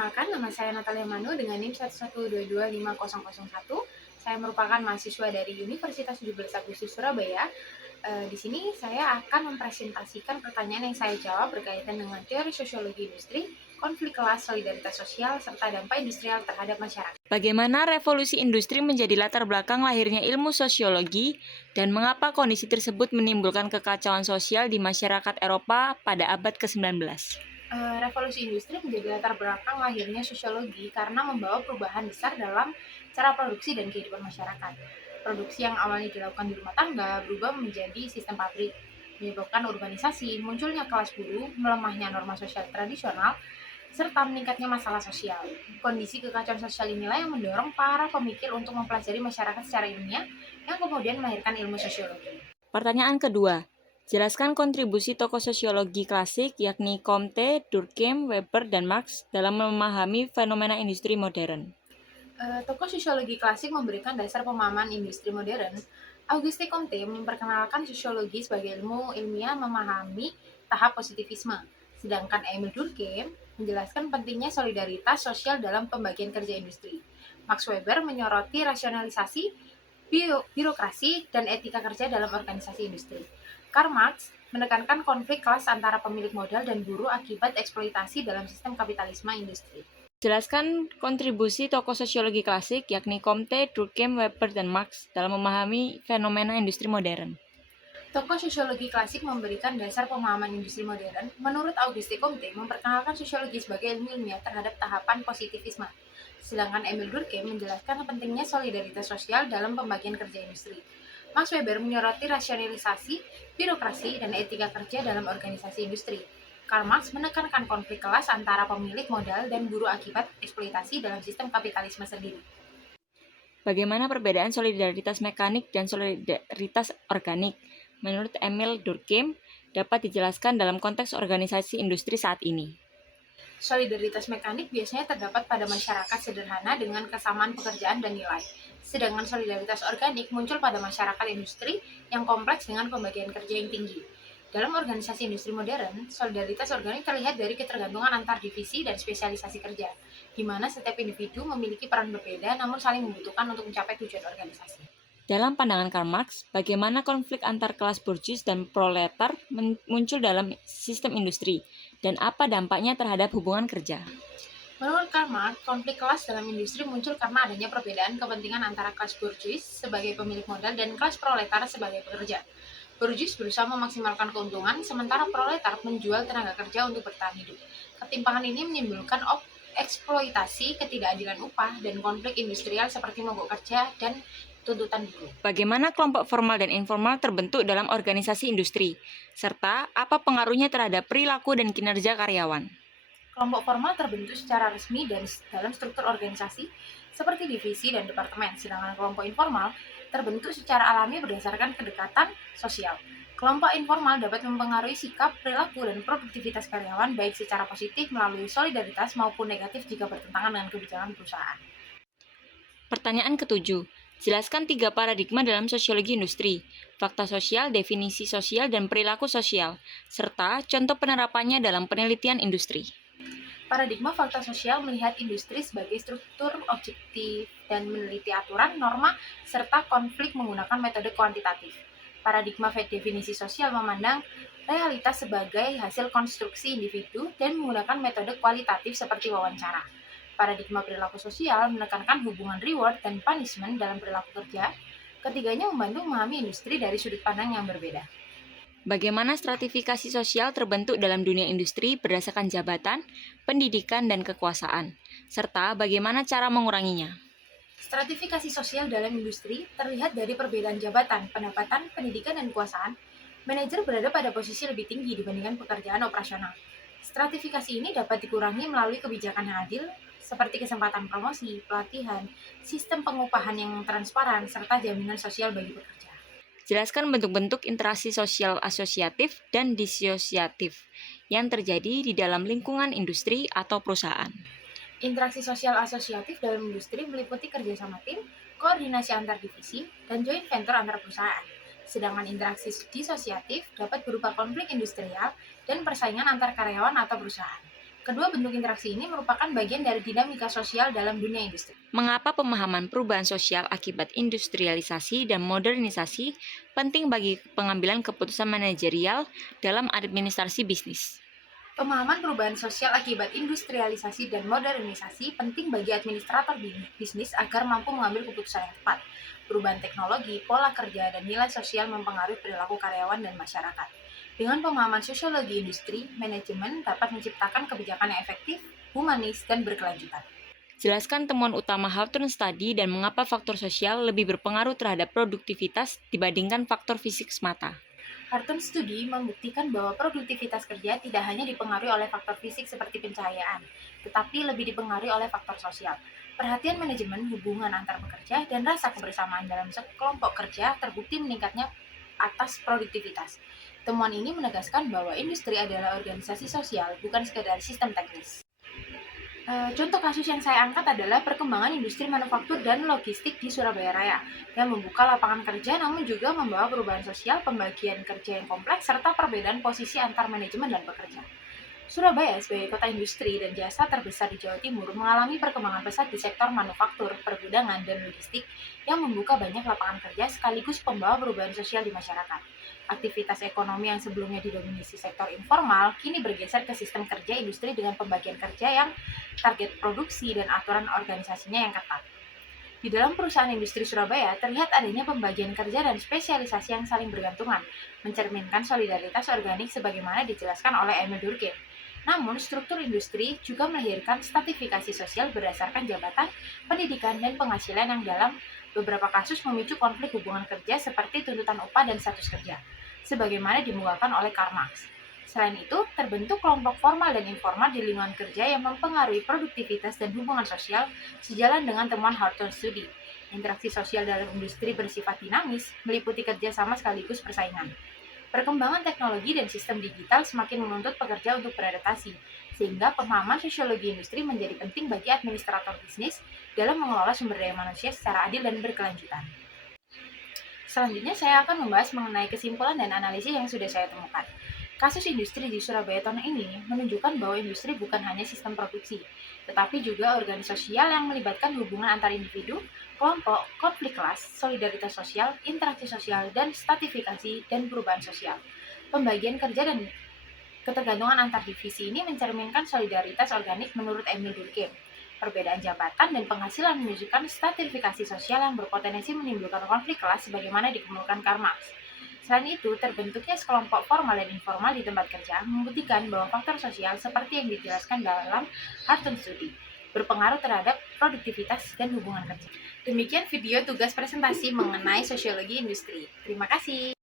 Perkenalkan, nama saya Natalia Manu dengan NIM 1122501. Saya merupakan mahasiswa dari Universitas 17 Agustus Surabaya. Di sini saya akan mempresentasikan pertanyaan yang saya jawab berkaitan dengan teori sosiologi industri, konflik kelas, solidaritas sosial, serta dampak industrial terhadap masyarakat. Bagaimana revolusi industri menjadi latar belakang lahirnya ilmu sosiologi dan mengapa kondisi tersebut menimbulkan kekacauan sosial di masyarakat Eropa pada abad ke-19? Revolusi industri menjadi latar belakang lahirnya sosiologi karena membawa perubahan besar dalam cara produksi dan kehidupan masyarakat. Produksi yang awalnya dilakukan di rumah tangga berubah menjadi sistem pabrik, menyebabkan urbanisasi, munculnya kelas buruh, melemahnya norma sosial tradisional, serta meningkatnya masalah sosial. Kondisi kekacauan sosial inilah yang mendorong para pemikir untuk mempelajari masyarakat secara ilmiah, yang kemudian melahirkan ilmu sosiologi. Pertanyaan kedua, jelaskan kontribusi tokoh sosiologi klasik yakni Comte, Durkheim, Weber, dan Marx dalam memahami fenomena industri modern. Tokoh sosiologi klasik memberikan dasar pemahaman industri modern. Auguste Comte memperkenalkan sosiologi sebagai ilmu ilmiah memahami tahap positivisme, sedangkan Emil Durkheim menjelaskan pentingnya solidaritas sosial dalam pembagian kerja industri. Max Weber menyoroti rasionalisasi, birokrasi, dan etika kerja dalam organisasi industri. Karl Marx menekankan konflik kelas antara pemilik modal dan buruh akibat eksploitasi dalam sistem kapitalisme industri. Jelaskan kontribusi tokoh sosiologi klasik yakni Comte, Durkheim, Weber, dan Marx dalam memahami fenomena industri modern. Tokoh sosiologi klasik memberikan dasar pemahaman industri modern. Menurut Auguste Comte, memperkenalkan sosiologi sebagai ilmu ilmiah terhadap tahapan positivisme. Sedangkan Emil Durkheim menjelaskan pentingnya solidaritas sosial dalam pembagian kerja industri. Max Weber menyoroti rasionalisasi, birokrasi, dan etika kerja dalam organisasi industri. Karl Marx menekankan konflik kelas antara pemilik modal dan buruh akibat eksploitasi dalam sistem kapitalisme sendiri. Bagaimana perbedaan solidaritas mekanik dan solidaritas organik? Menurut Emil Durkheim, dapat dijelaskan dalam konteks organisasi industri saat ini. Solidaritas mekanik biasanya terdapat pada masyarakat sederhana dengan kesamaan pekerjaan dan nilai. Sedangkan solidaritas organik muncul pada masyarakat industri yang kompleks dengan pembagian kerja yang tinggi. Dalam organisasi industri modern, solidaritas organik terlihat dari ketergantungan antar divisi dan spesialisasi kerja, di mana setiap individu memiliki peran berbeda namun saling membutuhkan untuk mencapai tujuan organisasi. Dalam pandangan Karl Marx, bagaimana konflik antar kelas burjuis dan proletar muncul dalam sistem industri, dan apa dampaknya terhadap hubungan kerja? Menurut Karl Marx, konflik kelas dalam industri muncul karena adanya perbedaan kepentingan antara kelas burjuis sebagai pemilik modal dan kelas proletar sebagai pekerja. Burjuis berusaha memaksimalkan keuntungan, sementara proletar menjual tenaga kerja untuk bertahan hidup. Ketimpangan ini menimbulkan eksploitasi, ketidakadilan upah, dan konflik industrial seperti mogok kerja dan tuntutan buruh. Bagaimana kelompok formal dan informal terbentuk dalam organisasi industri, serta apa pengaruhnya terhadap perilaku dan kinerja karyawan? Kelompok formal terbentuk secara resmi dan dalam struktur organisasi seperti divisi dan departemen, sedangkan kelompok informal terbentuk secara alami berdasarkan kedekatan sosial. Kelompok informal dapat mempengaruhi sikap, perilaku, dan produktivitas karyawan baik secara positif melalui solidaritas maupun negatif jika bertentangan dengan kebijakan perusahaan. Pertanyaan ketujuh, jelaskan 3 paradigma dalam sosiologi industri, fakta sosial, definisi sosial, dan perilaku sosial, serta contoh penerapannya dalam penelitian industri. Paradigma fakta sosial melihat industri sebagai struktur objektif dan meneliti aturan, norma, serta konflik menggunakan metode kuantitatif. Paradigma definisi sosial memandang realitas sebagai hasil konstruksi individu dan menggunakan metode kualitatif seperti wawancara. Paradigma perilaku sosial menekankan hubungan reward dan punishment dalam perilaku kerja. Ketiganya membantu memahami industri dari sudut pandang yang berbeda. Bagaimana stratifikasi sosial terbentuk dalam dunia industri berdasarkan jabatan, pendidikan, dan kekuasaan, serta bagaimana cara menguranginya? Stratifikasi sosial dalam industri terlihat dari perbedaan jabatan, pendapatan, pendidikan, dan kekuasaan. Manajer berada pada posisi lebih tinggi dibandingkan pekerjaan operasional. Stratifikasi ini dapat dikurangi melalui kebijakan yang adil, seperti kesempatan promosi, pelatihan, sistem pengupahan yang transparan, serta jaminan sosial bagi pekerja. Jelaskan bentuk-bentuk interaksi sosial asosiatif dan disosiatif yang terjadi di dalam lingkungan industri atau perusahaan. Interaksi sosial asosiatif dalam industri meliputi kerjasama tim, koordinasi antar divisi, dan joint venture antar perusahaan. Sedangkan interaksi disosiatif dapat berupa konflik industrial dan persaingan antar karyawan atau perusahaan. Kedua bentuk interaksi ini merupakan bagian dari dinamika sosial dalam dunia industri. Mengapa pemahaman perubahan sosial akibat industrialisasi dan modernisasi penting bagi pengambilan keputusan manajerial dalam administrasi bisnis? Pemahaman perubahan sosial akibat industrialisasi dan modernisasi penting bagi administrator bisnis agar mampu mengambil keputusan yang tepat. Perubahan teknologi, pola kerja, dan nilai sosial mempengaruhi perilaku karyawan dan masyarakat. Dengan pemahaman sosiologi industri, manajemen dapat menciptakan kebijakan yang efektif, humanis, dan berkelanjutan. Jelaskan temuan utama Hawthorne Study dan mengapa faktor sosial lebih berpengaruh terhadap produktivitas dibandingkan faktor fisik semata. Hawthorne Study membuktikan bahwa produktivitas kerja tidak hanya dipengaruhi oleh faktor fisik seperti pencahayaan, tetapi lebih dipengaruhi oleh faktor sosial. Perhatian manajemen, hubungan antar pekerja, dan rasa kebersamaan dalam sekelompok kerja terbukti meningkatnya atas produktivitas. Temuan ini menegaskan bahwa industri adalah organisasi sosial, bukan sekedar sistem teknis. Contoh kasus yang saya angkat adalah perkembangan industri manufaktur dan logistik di Surabaya Raya, yang membuka lapangan kerja namun juga membawa perubahan sosial, pembagian kerja yang kompleks, serta perbedaan posisi antar manajemen dan pekerja. Surabaya sebagai kota industri dan jasa terbesar di Jawa Timur mengalami perkembangan pesat di sektor manufaktur, pergudangan, dan logistik yang membuka banyak lapangan kerja sekaligus pembawa perubahan sosial di masyarakat. Aktivitas ekonomi yang sebelumnya didominasi sektor informal kini bergeser ke sistem kerja industri dengan pembagian kerja yang target produksi dan aturan organisasinya yang ketat. Di dalam perusahaan industri Surabaya, terlihat adanya pembagian kerja dan spesialisasi yang saling bergantungan, mencerminkan solidaritas organik sebagaimana dijelaskan oleh Emil Durkheim. Namun, struktur industri juga melahirkan stratifikasi sosial berdasarkan jabatan, pendidikan, dan penghasilan yang dalam beberapa kasus memicu konflik hubungan kerja seperti tuntutan upah dan status kerja, sebagaimana dimukakan oleh Karl Marx. Selain itu, terbentuk kelompok formal dan informal di lingkungan kerja yang mempengaruhi produktivitas dan hubungan sosial sejalan dengan temuan Hawthorne Study. Interaksi sosial dalam industri bersifat dinamis, meliputi kerjasama sekaligus persaingan. Perkembangan teknologi dan sistem digital semakin menuntut pekerja untuk beradaptasi, sehingga pemahaman sosiologi industri menjadi penting bagi administrator bisnis dalam mengelola sumber daya manusia secara adil dan berkelanjutan. Selanjutnya, saya akan membahas mengenai kesimpulan dan analisis yang sudah saya temukan. Kasus industri di Surabaya tahun ini menunjukkan bahwa industri bukan hanya sistem produksi, tetapi juga organisasi sosial yang melibatkan hubungan antar individu, kelompok, konflik kelas, solidaritas sosial, interaksi sosial, dan stratifikasi dan perubahan sosial. Pembagian kerja dan ketergantungan antar divisi ini mencerminkan solidaritas organik menurut Emil Durkheim. Perbedaan jabatan dan penghasilan menunjukkan stratifikasi sosial yang berpotensi menimbulkan konflik kelas sebagaimana dikemukakan Karl Marx. Selain itu, terbentuknya sekelompok formal dan informal di tempat kerja membuktikan bahwa faktor sosial seperti yang dijelaskan dalam Hawthorne Study berpengaruh terhadap produktivitas dan hubungan kerja. Demikian video tugas presentasi mengenai sosiologi industri. Terima kasih.